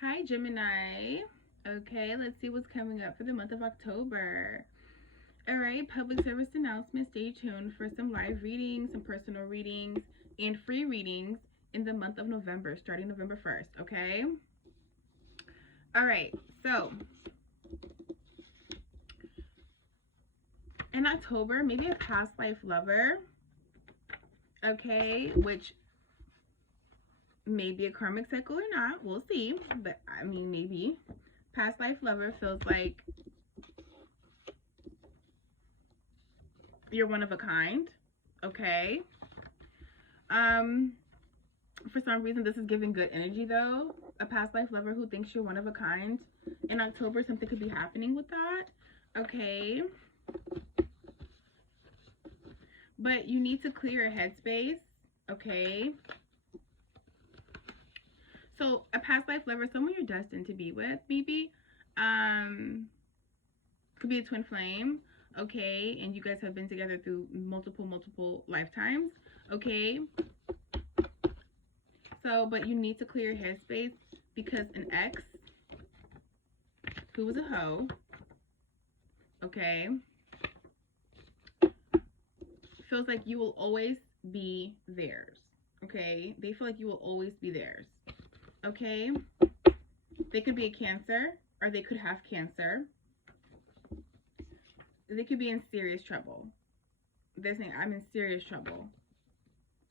Hi, Gemini. Okay, let's see what's coming up for the month of October. All right, public service announcement. Stay tuned for some live readings, some personal readings, and free readings in the month of November, starting November 1st. Okay? All right, so in October, maybe a past life lover, okay, which may be a karmic cycle or not. We'll see, but I mean, maybe. Past life lover feels like you're one of a kind, okay? For some reason, this is giving good energy though. A past life lover who thinks you're one of a kind. In October, something could be happening with that, okay? But you need to clear your headspace, okay? So a past life lover, someone you're destined to be with, maybe, could be a twin flame, okay? And you guys have been together through multiple lifetimes, okay? So, but you need to clear your headspace because an ex who was a hoe, okay, feels like you will always be theirs, okay? They feel like you will always be theirs, okay? They could be a Cancer, or they could have cancer. They could be in serious trouble. They're saying, I'm in serious trouble.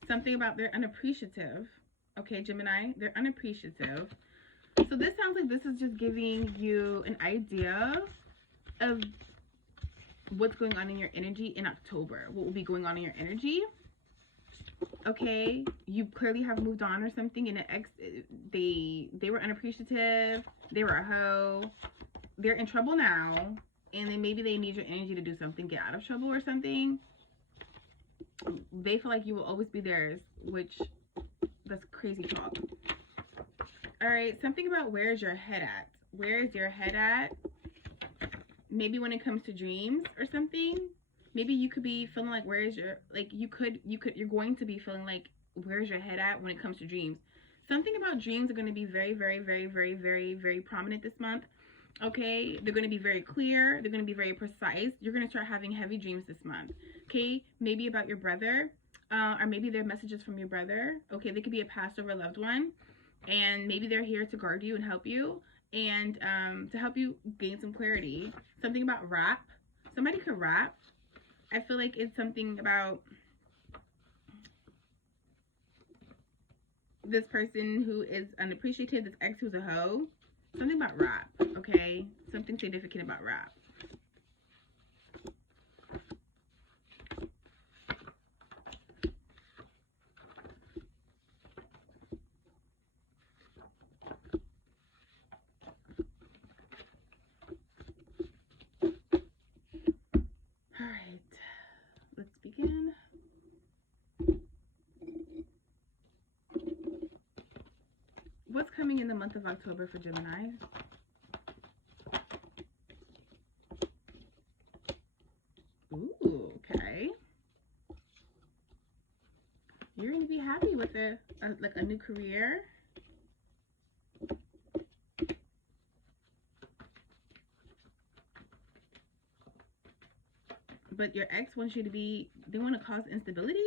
Something about they're unappreciative, okay, Gemini? They're unappreciative. So this sounds like this is just giving you an idea of what's going on in your energy in October. What will be going on in your energy. Okay, you clearly have moved on or something, and an ex, they were unappreciative, they were a hoe, they're in trouble now, and then maybe they need your energy to do something, get out of trouble or something. They feel like you will always be theirs, which that's crazy talk. All right, something about where's your head at? Where is your head at? Maybe when it comes to dreams or something. Maybe you could be feeling like where is your, like you're going to be feeling like where's your head at when it comes to dreams. Something about dreams are going to be very prominent this month. Okay, they're going to be very clear, they're going to be very precise. You're going to start having heavy dreams this month. Okay, maybe about your brother, or maybe they're messages from your brother. Okay, they could be a past or loved one, and maybe they're here to guard you and help you, and to help you gain some clarity. Something about rap. Somebody could rap. I feel like it's something about this person who is unappreciated, this ex who's a hoe. Something about rap, okay? Something significant about rap. All right, let's begin. What's coming in the month of October for Gemini? Ooh, okay. You're going to be happy with like a new career. But your ex wants you to be, they want to cause instability.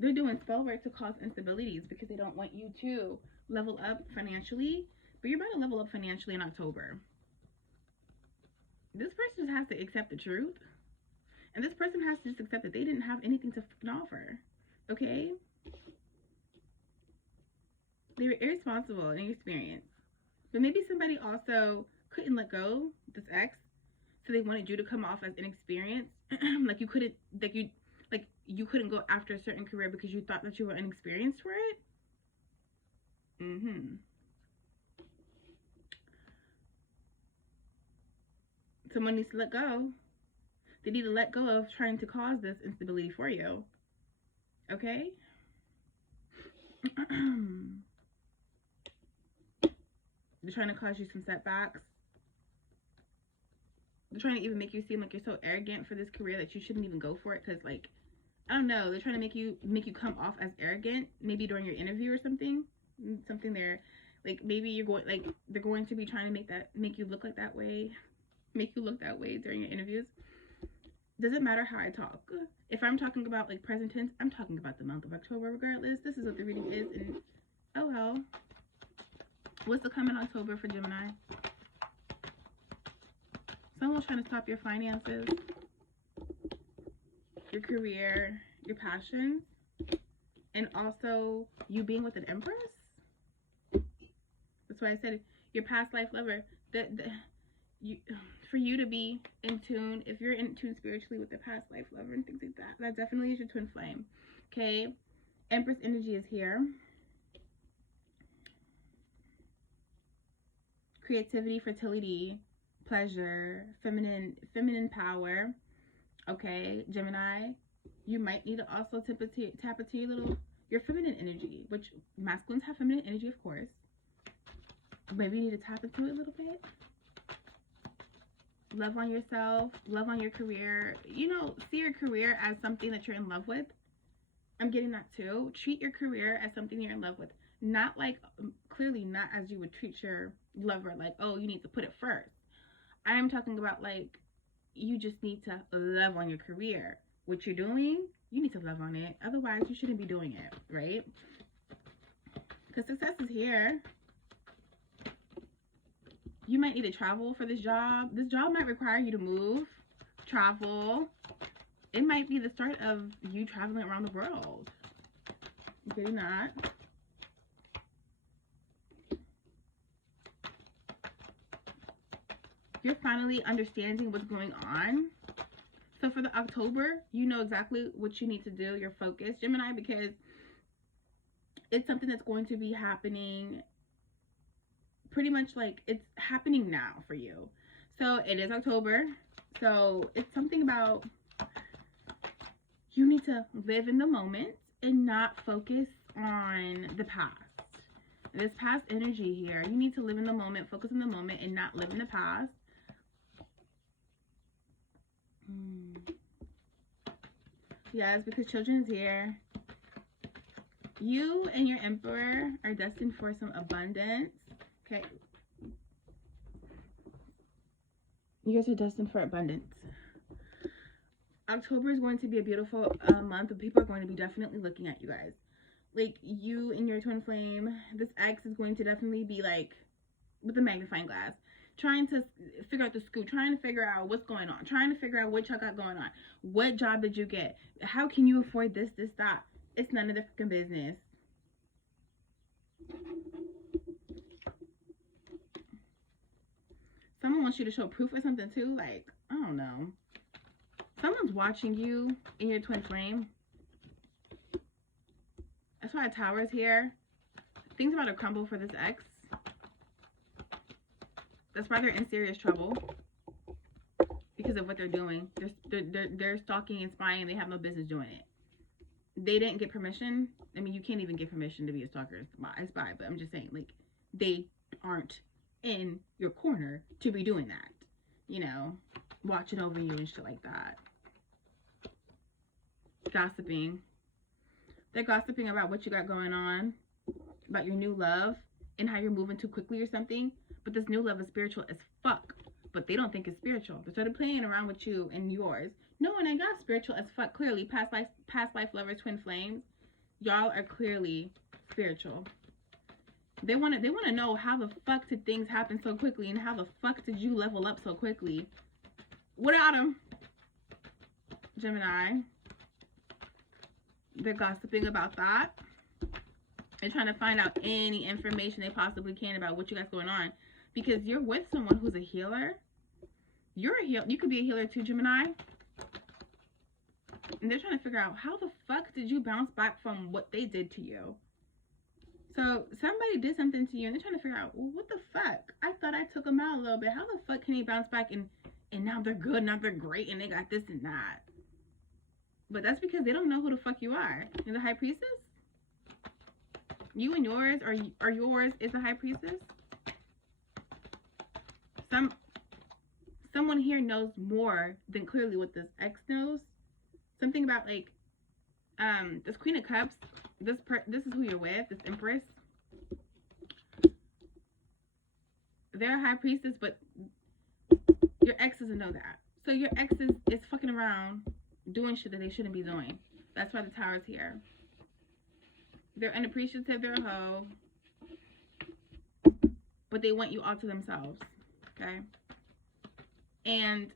They're doing spell work to cause instabilities because they don't want you to level up financially. But you're about to level up financially in October. This person just has to accept the truth. And this person has to just accept that they didn't have anything to offer. Okay? They were irresponsible in experience. But maybe somebody also couldn't let go, this ex, so they wanted you to come off as inexperienced. like you couldn't go after a certain career because you thought that you were inexperienced for it. Someone needs to let go. They need to let go of trying to cause this instability for you. Okay? They're trying to cause you some setbacks. They're trying to even make you seem like you're so arrogant for this career that you shouldn't even go for it because, like, I don't know, they're trying to make you come off as arrogant, maybe during your interview or something there. Like maybe you're going, like they're going to be trying to make you look like that way, make you look that way during your interviews. Doesn't matter how I talk. If I'm talking about like present tense, I'm talking about the month of October regardless. This is what the reading is, and oh well. What's to come in October for Gemini? Someone's trying to stop your finances, your career, your passions, and also you being with an empress. That's why I said your past life lover. For you to be in tune, if you're in tune spiritually with the past life lover and things like that, that definitely is your twin flame. Okay, Empress energy is here. Creativity, fertility, pleasure, feminine power. Okay, Gemini, you might need to also tap into your feminine energy, which masculines have feminine energy, of course. Maybe you need to tap into it a little bit. Love on yourself, love on your career. You know, see your career as something that you're in love with. I'm getting that too. Treat your career as something you're in love with. Not like, clearly not as you would treat your lover, like, oh, you need to put it first. I am talking about like, you just need to love on your career. What you're doing, you need to love on it. Otherwise, you shouldn't be doing it, right? Because success is here. You might need to travel for this job. This job might require you to move, travel. It might be the start of you traveling around the world. Getting that. You're finally understanding what's going on. So for the October, you know exactly what you need to do. You're focused, Gemini, because it's something that's going to be happening pretty much like it's happening now for you. So it is October. So it's something about you need to live in the moment and not focus on the past. This past energy here, you need to live in the moment, focus on the moment, and not live in the past. Yes, because children is here. You and your emperor are destined for some abundance. Okay. You guys are destined for abundance. October is going to be a beautiful month, and people are going to be definitely looking at you guys. Like, you and your twin flame, this ex is going to definitely be like, with a magnifying glass, trying to figure out the scoop, trying to figure out what's going on, trying to figure out what y'all got going on. What job did you get? How can you afford this, that? It's none of their freaking business. Someone wants you to show proof or something too. Like, I don't know. Someone's watching you in your twin flame. That's why a tower is here. Things about to crumble for this ex. That's why they're in serious trouble. Because of what they're doing. They're stalking and spying, and they have no business doing it. They didn't get permission. I mean, you can't even get permission to be a stalker and spy, but I'm just saying, like, they aren't in your corner to be doing that. You know, watching over you and shit like that. Gossiping. They're gossiping about what you got going on, about your new love, and how you're moving too quickly or something. But this new love is spiritual as fuck. But they don't think it's spiritual. They started playing around with you and yours. No, and I got spiritual as fuck. Clearly, past life lovers, twin flames, y'all are clearly spiritual. They want to know how the fuck did things happen so quickly, and how the fuck did you level up so quickly without them, Gemini. They're gossiping about that. They're trying to find out any information they possibly can about what you got going on, because you're with someone who's a healer. You're a healer. You could be a healer too, Gemini. And they're trying to figure out, how the fuck did you bounce back from what they did to you? So somebody did something to you, and they're trying to figure out, well, what the fuck? I thought I took them out a little bit. How the fuck can he bounce back and now they're good, now they're great, and they got this and that? But that's because they don't know who the fuck you are. You're the High Priestess? You and yours, or yours is the High Priestess? Someone here knows more than clearly what this ex knows. Something about, like, this Queen of Cups, this is who you're with, this Empress. they're a high priestess, but your ex doesn't know that. So your ex is fucking around doing shit that they shouldn't be doing. That's why the Tower is here. They're unappreciative, they're a hoe, but they want you all to themselves, okay? And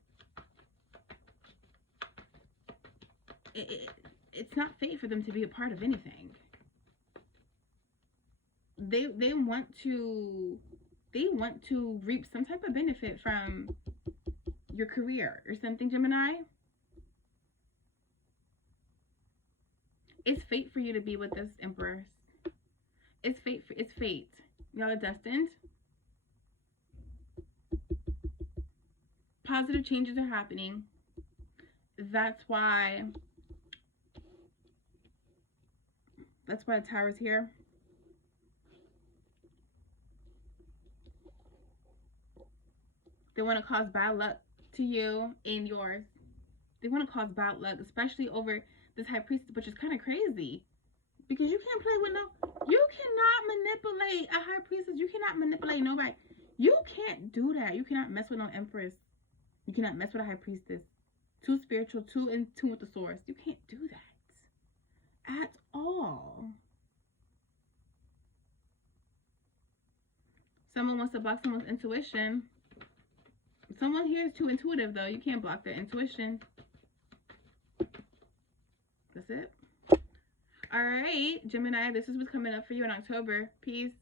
it's not fate for them to be a part of anything. They want to reap some type of benefit from your career or something, Gemini. It's fate for you to be with this Empress. It's fate. It's fate. Y'all are destined. Positive changes are happening. That's why the Tower's here. They want to cause bad luck to you and yours. They want to cause bad luck, especially over this high priestess, which is kind of crazy. Because you can't play with you cannot manipulate a high priestess. You cannot manipulate nobody. You can't do that. You cannot mess with no Empress. You cannot mess with a high priestess. Too spiritual, too in tune with the source. You can't do that at all. Someone wants to block someone's intuition. Someone here is too intuitive, though. You can't block their intuition. That's it. All right, Gemini, this is what's coming up for you in October. Peace.